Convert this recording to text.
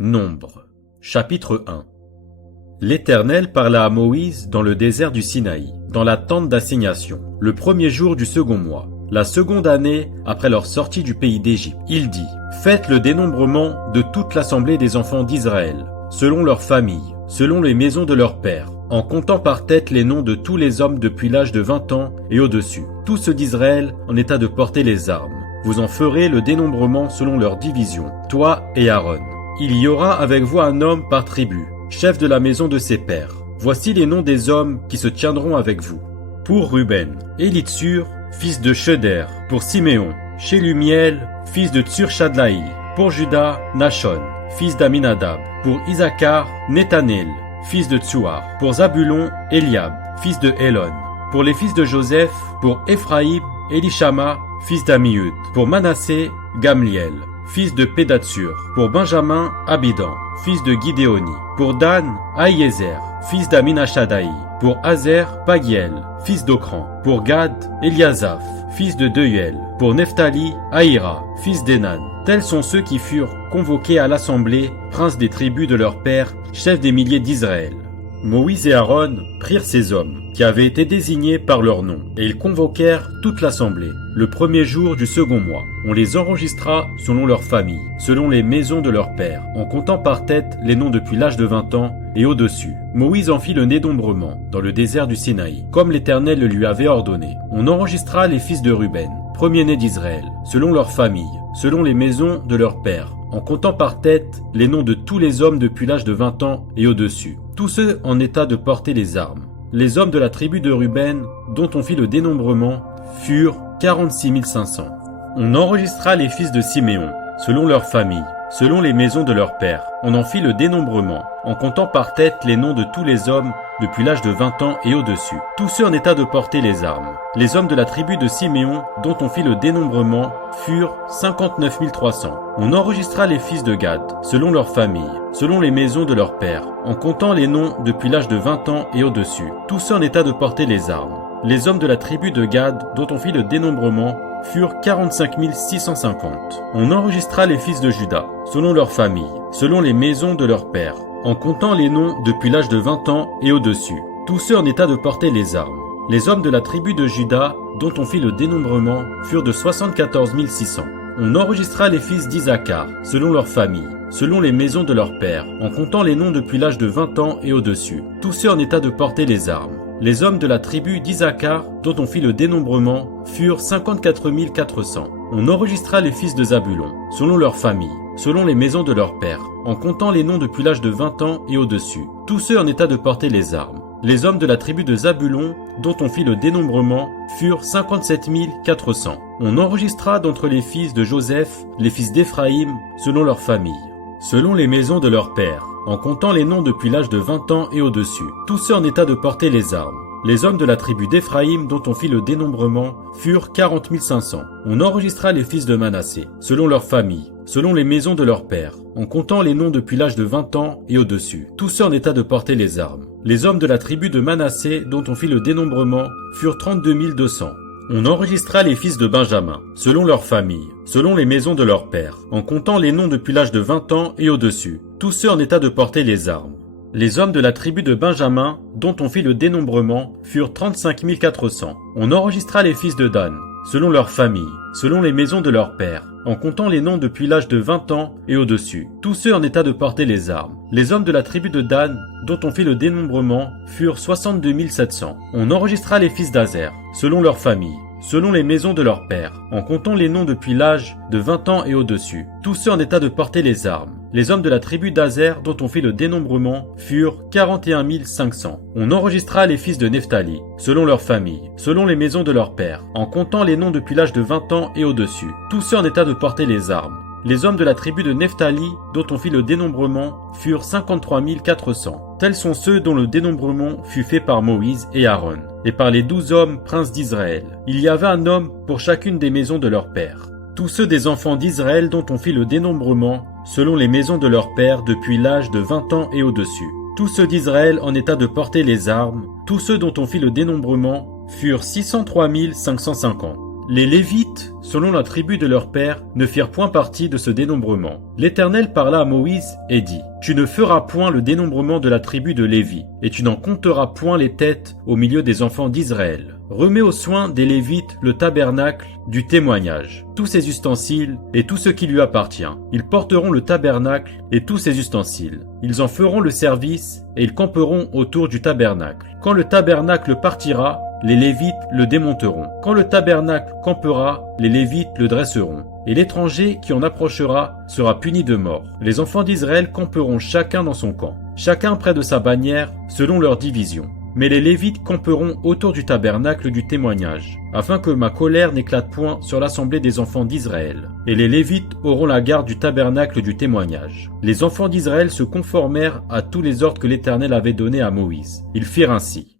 Nombre. Chapitre 1. L'Éternel parla à Moïse dans le désert du Sinaï, dans la tente d'assignation, le premier jour du second mois, la seconde année après leur sortie du pays d'Égypte. Il dit : Faites le dénombrement de toute l'assemblée des enfants d'Israël, selon leurs familles, selon les maisons de leurs pères, en comptant par tête les noms de tous les hommes depuis l'âge de 20 ans et au-dessus, tous ceux d'Israël en état de porter les armes. Vous en ferez le dénombrement selon leur division, toi et Aaron. Il y aura avec vous un homme par tribu, chef de la maison de ses pères. Voici les noms des hommes qui se tiendront avec vous. Pour Ruben, Élitsur, fils de Sheder. Pour Siméon, Shelumiel, fils de Tsurshadlaï. Pour Juda, Nachon, fils d'Aminadab. Pour Isaacar, Nethanel, fils de Tsuar. Pour Zabulon, Eliab, fils de Elon. Pour les fils de Joseph, pour Éphraïm, Elishama, fils d'Amihud. Pour Manassé, Gamliel, fils de Pédatsur. Pour Benjamin, Abidan, fils de Gidéoni. Pour Dan, Aïezer, fils d'Aminashadaï. Pour Azer, Pagiel, fils d'Okran. Pour Gad, Eliasaph, fils de Deuel. Pour Nephtali, Aïra, fils d'Enan. Tels sont ceux qui furent convoqués à l'assemblée, princes des tribus de leurs pères, chefs des milliers d'Israël. Moïse et Aaron prirent ces hommes, qui avaient été désignés par leur nom, et ils convoquèrent toute l'assemblée, le premier jour du second mois. On les enregistra selon leurs familles, selon les maisons de leurs pères, en comptant par tête les noms depuis l'âge de 20 ans et au-dessus. Moïse en fit le dénombrement, dans le désert du Sinaï, comme l'Éternel le lui avait ordonné. On enregistra les fils de Ruben, premiers-nés d'Israël, selon leurs familles, selon les maisons de leurs pères, en comptant par tête les noms de tous les hommes depuis l'âge de 20 ans et au-dessus, tous ceux en état de porter les armes. Les hommes de la tribu de Ruben, dont on fit le dénombrement, furent 46 500. On enregistra les fils de Siméon, selon leurs familles, selon les maisons de leurs pères. On en fit le dénombrement, en comptant par tête les noms de tous les hommes depuis l'âge de 20 ans et au-dessus, tous ceux en état de porter les armes. Les hommes de la tribu de Siméon, dont on fit le dénombrement, furent 59 300. On enregistra les fils de Gad, selon leurs familles, selon les maisons de leurs pères, en comptant les noms depuis l'âge de 20 ans et au-dessus, tous ceux en état de porter les armes. Les hommes de la tribu de Gad, dont on fit le dénombrement, furent 45 650. On enregistra les fils de Juda, selon leurs familles, selon les maisons de leurs pères, en comptant les noms depuis l'âge de 20 ans et au-dessus, tous ceux en état de porter les armes. Les hommes de la tribu de Juda, dont on fit le dénombrement, furent de 74 600. On enregistra les fils d'Isaacar, selon leurs familles, selon les maisons de leurs pères, en comptant les noms depuis l'âge de 20 ans et au-dessus, tous ceux en état de porter les armes. Les hommes de la tribu d'Isaacar, dont on fit le dénombrement, furent 54 400. On enregistra les fils de Zabulon, selon leurs familles, selon les maisons de leurs pères, en comptant les noms depuis l'âge de 20 ans et au-dessus, tous ceux en état de porter les armes. Les hommes de la tribu de Zabulon, dont on fit le dénombrement, furent 57 400. On enregistra d'entre les fils de Joseph, les fils d'Éphraïm, selon leurs familles, selon les maisons de leurs pères, en comptant les noms depuis l'âge de 20 ans et au-dessus, tous ceux en état de porter les armes. Les hommes de la tribu d'Éphraïm, dont on fit le dénombrement, furent 40 500. On enregistra les fils de Manassé, selon leurs familles, selon les maisons de leurs pères, en comptant les noms depuis l'âge de 20 ans et au-dessus, tous ceux en état de porter les armes. Les hommes de la tribu de Manassé, dont on fit le dénombrement, furent 32 200. On enregistra les fils de Benjamin, selon leurs familles, selon les maisons de leurs pères, en comptant les noms depuis l'âge de 20 ans et au-dessus, tous ceux en état de porter les armes. Les hommes de la tribu de Benjamin, dont on fit le dénombrement, furent 35 400. On enregistra les fils de Dan, selon leurs familles, selon les maisons de leurs pères, en comptant les noms depuis l'âge de 20 ans et au-dessus, tous ceux en état de porter les armes. Les hommes de la tribu de Dan, dont on fit le dénombrement, furent 62 700. On enregistra les fils d'Azer, selon leurs familles, selon les maisons de leurs pères, en comptant les noms depuis l'âge de 20 ans et au-dessus, tous ceux en état de porter les armes. Les hommes de la tribu d'Azer, dont on fit le dénombrement, furent 41 500. On enregistra les fils de Nephtali, selon leurs familles, selon les maisons de leurs pères, en comptant les noms depuis l'âge de 20 ans et au-dessus, tous ceux en état de porter les armes. Les hommes de la tribu de Nephtali, dont on fit le dénombrement, furent 53 400. Tels sont ceux dont le dénombrement fut fait par Moïse et Aaron, et par les 12 hommes princes d'Israël. Il y avait un homme pour chacune des maisons de leurs pères. Tous ceux des enfants d'Israël dont on fit le dénombrement, selon les maisons de leurs pères depuis l'âge de 20 ans et au-dessus. Tous ceux d'Israël en état de porter les armes, tous ceux dont on fit le dénombrement, furent 603 550. Les Lévites, selon la tribu de leur père, ne firent point partie de ce dénombrement. L'Éternel parla à Moïse et dit, « Tu ne feras point le dénombrement de la tribu de Lévi, et tu n'en compteras point les têtes au milieu des enfants d'Israël. Remets aux soins des Lévites le tabernacle du témoignage, tous ses ustensiles et tout ce qui lui appartient. Ils porteront le tabernacle et tous ses ustensiles. Ils en feront le service et ils camperont autour du tabernacle. Quand le tabernacle partira, les Lévites le démonteront. Quand le tabernacle campera, les Lévites le dresseront. Et l'étranger qui en approchera sera puni de mort. Les enfants d'Israël camperont chacun dans son camp, chacun près de sa bannière, selon leur division. Mais les Lévites camperont autour du tabernacle du témoignage, afin que ma colère n'éclate point sur l'assemblée des enfants d'Israël. Et les Lévites auront la garde du tabernacle du témoignage. Les enfants d'Israël se conformèrent à tous les ordres que l'Éternel avait donnés à Moïse. Ils firent ainsi.